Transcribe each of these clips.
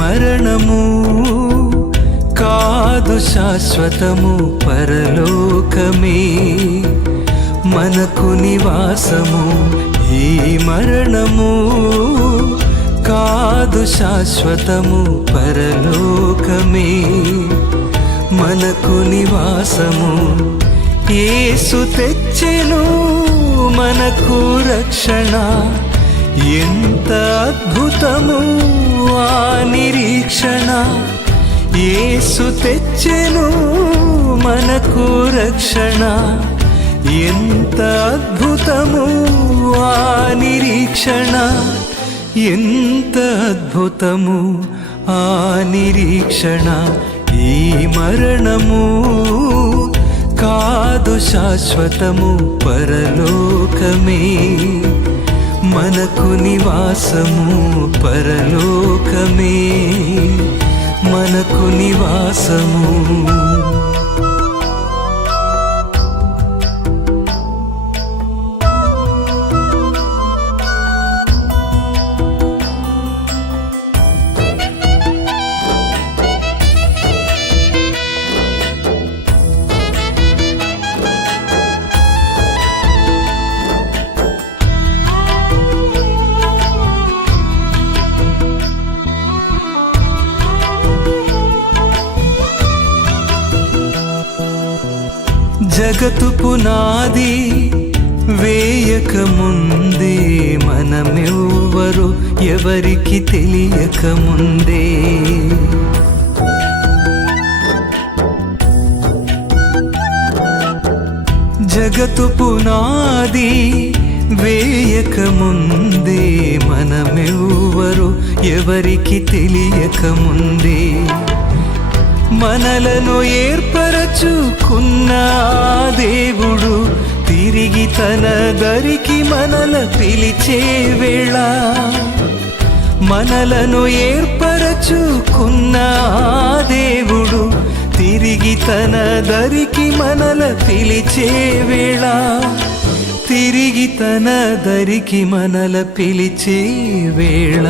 మరణము కాదు శాశ్వతము పరలోకమే మనకు నివాసము. ఈ మరణము కాదు శాశ్వతము పరలోకమే మనకు నివాసము. యేసు తెచ్చెను మనకు రక్షణ, ఎంత అద్భుతము ఆ నిరీక్షణ. యేసు తెచ్చెను మనకు రక్షణ, ఎంత అద్భుతము ఆ నిరీక్షణ. ఎంత అద్భుతము ఆ నిరీక్షణ. ఈ మరణము కాదు శాశ్వతము పరలోకమే మనకు నివాసము. పరలోకమే మనకు నివాసము. జగతు పునాది వేయక ముందే మనమెవ్వరు ఎవరికి తెలియక ముందే జగతు పునాది వేయక ముందే మనమెవ్వరు ఎవరికి తెలియక ముందే మనలను ఏర్పరచుకున్న దేవుడు తిరిగి తన దరికి మనల పిలిచే వేళ. మనలను ఏర్పరచుకున్న దేవుడు తిరిగి తన దరికి మనల పిలిచే వేళ. తిరిగి తన దరికి మనల పిలిచే వేళ.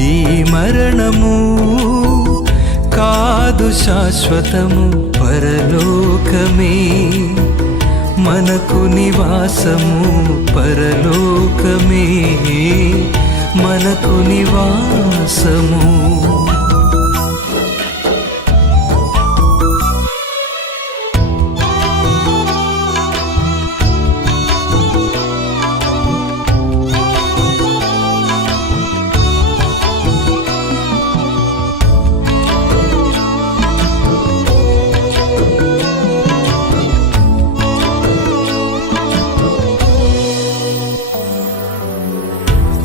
ఈ మరణము కాదు శాశ్వతము పరలోకమే మనకు నివాసము. పరలోకమే మనకు నివాసము.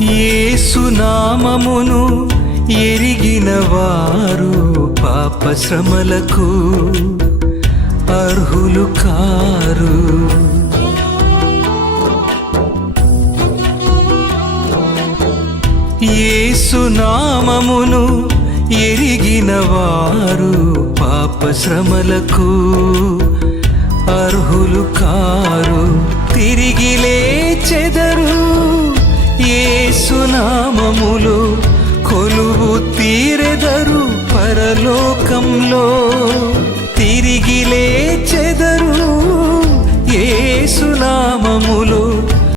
యేసు నామమును ఎరిగిన వారు పాప శ్రమలకు అర్హులు కారు. యేసు నామమును ఎరిగిన వారు పాప శ్రమలకు అర్హులు కారు. తిరిగి లేచెను